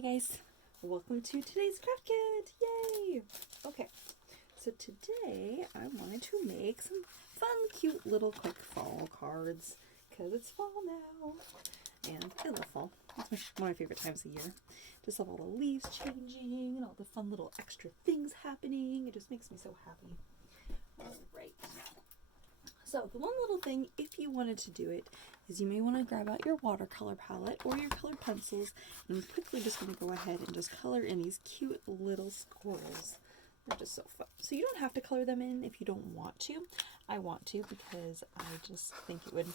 Hi guys, welcome to today's craft kit. Yay! Okay, so today I wanted to make some fun, cute little quick fall cards because it's fall now and I love fall. It's one of my favorite times of year. Just love all the leaves changing and all the fun little extra things happening. It just makes me so happy. All right. So the one little thing, if you wanted to do it, is you may want to grab out your watercolor palette or your colored pencils, and I'm quickly just going to go ahead and just color in these cute little squirrels. They're just so fun. So you don't have to color them in if you don't want to. I want to because I just think it would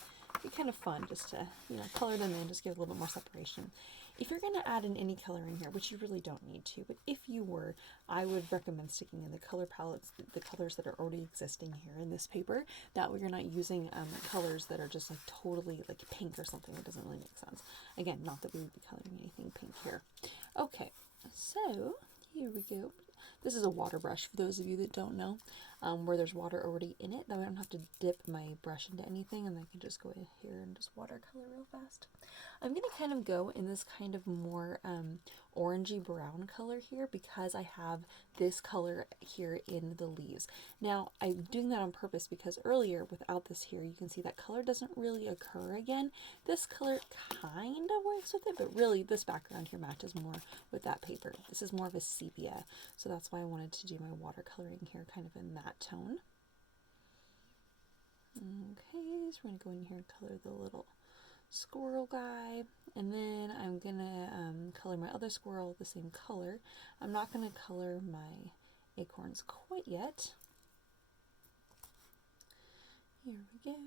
be kind of fun just to, color them in, just give a little bit more separation. If you're going to add in any color in here, which you really don't need to, but if you were, I would recommend sticking in the color palettes, the colors that are already existing here in this paper. That way you're not using colors that are just like totally like pink or something. It doesn't really make sense. Again, not that we would be coloring anything pink here. Okay, so here we go. This is a water brush for those of you that don't know, where there's water already in it. That way I don't have to dip my brush into anything, and I can just go in here and just watercolor real fast. I'm going to kind of go in this kind of more orangey brown color here because I have this color here in the leaves. Now I'm doing that on purpose because earlier without this here, you can see that color doesn't really occur again. This color kind of works with it, but really this background here matches more with that paper. This is more of a sepia, so that's why I wanted to do my watercoloring here kind of in that tone. Okay, so we're going to go in here and color the little squirrel guy, and then I'm gonna color my other squirrel the same color. I'm not gonna color my acorns quite yet. Here we go.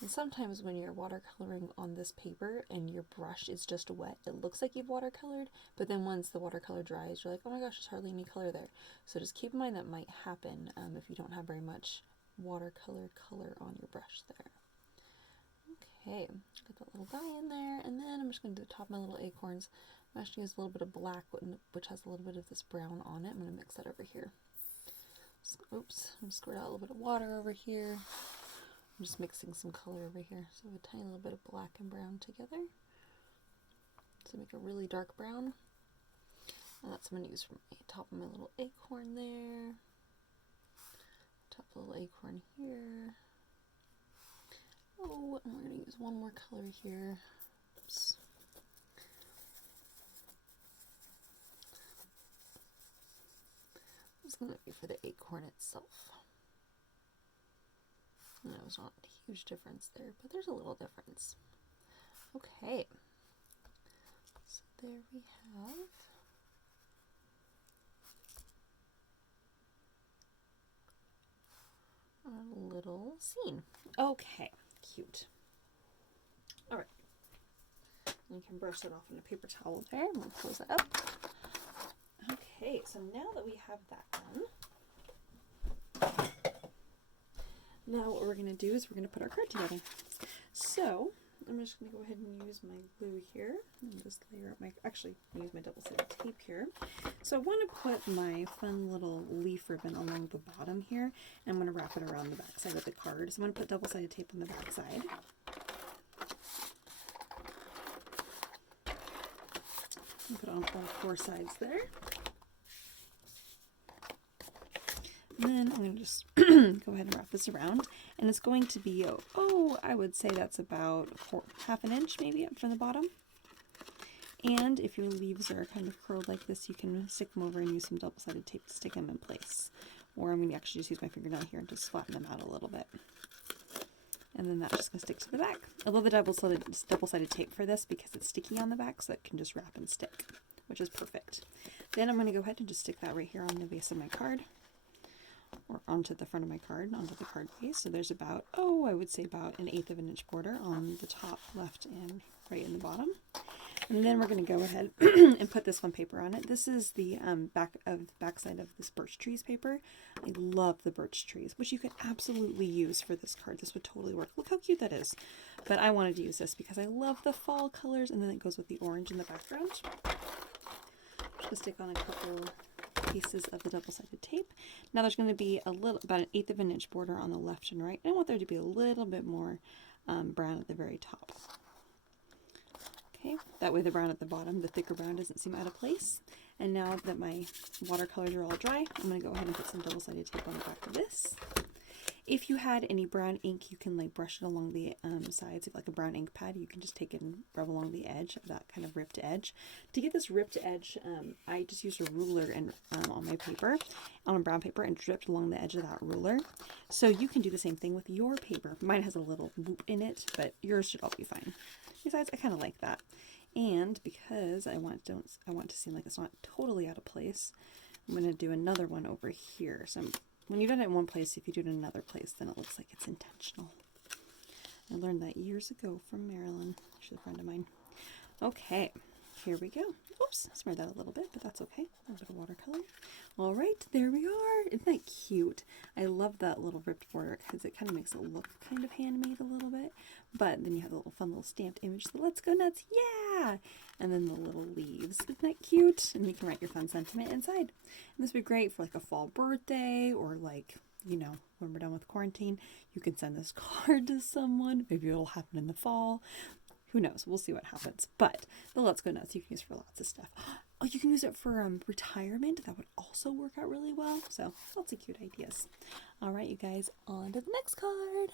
And sometimes when you're watercoloring on this paper and your brush is just wet, it looks like you've watercolored, but then once the watercolor dries, you're like, oh my gosh, there's hardly any color there. So just keep in mind that might happen if you don't have very much watercolor color on your brush there. Okay, got that little guy in there, and then I'm just going to do the top of my little acorns. I'm actually use a little bit of black, which has a little bit of this brown on it. I'm going to mix that over here. Oops, I'm going to squirt out a little bit of water over here. I'm just mixing some color over here. So a tiny little bit of black and brown together to make a really dark brown. And that's what I'm going to use for my top of my little acorn there. Top little acorn here. Oh, and we're going to use one more color here. Oops. It's going to be for the acorn itself. And that was not a huge difference there, but there's a little difference. Okay. So there we have our little scene. Okay, cute. All right. You can brush that off in a paper towel there. I'm going to close that up. Okay, so now that we have that done, now what we're going to do is we're going to put our card together. So I'm just going to go ahead and use my glue here and just layer up use my double-sided tape here. So I want to put my fun little leaf ribbon along the bottom here, and I'm going to wrap it around the back side of the card. So I'm going to put double-sided tape on the back side. Put it on all four sides there. And then I'm going to just go ahead and wrap this around, and it's going to be, I would say that's about half an inch maybe up from the bottom. And if your leaves are kind of curled like this, you can stick them over and use some double-sided tape to stick them in place. Or I'm going to actually just use my fingernail here and just flatten them out a little bit. And then that's just going to stick to the back. I love the double-sided tape for this because it's sticky on the back, so it can just wrap and stick, which is perfect. Then I'm going to go ahead and just stick that right here on the base of my card, or onto the front of my card, onto the card base. So there's about, I would say about 1/8 of an inch border on the top, left, and right in the bottom. And then we're going to go ahead and put this fun paper on it. This is the backside of this birch trees paper. I love the birch trees, which you could absolutely use for this card. This would totally work. Look how cute that is. But I wanted to use this because I love the fall colors, and then it goes with the orange in the background. Just going to stick on a couple pieces of the double-sided tape. Now there's going to be about 1/8 of an inch border on the left and right. I want there to be a little bit more brown at the very top. Okay, that way the brown at the bottom, the thicker brown, doesn't seem out of place. And now that my watercolors are all dry, I'm going to go ahead and put some double-sided tape on the back of this. If you had any brown ink, you can like brush it along the sides. If like a brown ink pad, you can just take it and rub along the edge of that kind of ripped edge. To get this ripped edge, I just used a ruler and on my paper, on a brown paper, and dripped along the edge of that ruler. So you can do the same thing with your paper. Mine has a little loop in it, but yours should all be fine. Besides, I kind of like that. And because I want to seem like it's not totally out of place, I'm going to do another one over here. So when you've done it in one place, if you do it in another place, then it looks like it's intentional. I learned that years ago from Marilyn. She's a friend of mine. Okay, here we go. Oops, smeared that a little bit, but that's okay. A little bit of watercolor. All right, there we are. Isn't that cute? I love that little ripped border because it kind of makes it look kind of handmade a little bit. But then you have the little fun little stamped image. So let's go nuts, yeah! And then the little leaves. Isn't that cute? And you can write your fun sentiment inside. And this would be great for like a fall birthday or like, you know, when we're done with quarantine, you can send this card to someone. Maybe it'll happen in the fall. Who knows? We'll see what happens. But the Let's Go Nuts you can use for lots of stuff. Oh, you can use it for retirement. That would also work out really well. So lots of cute ideas. All right, you guys, on to the next card.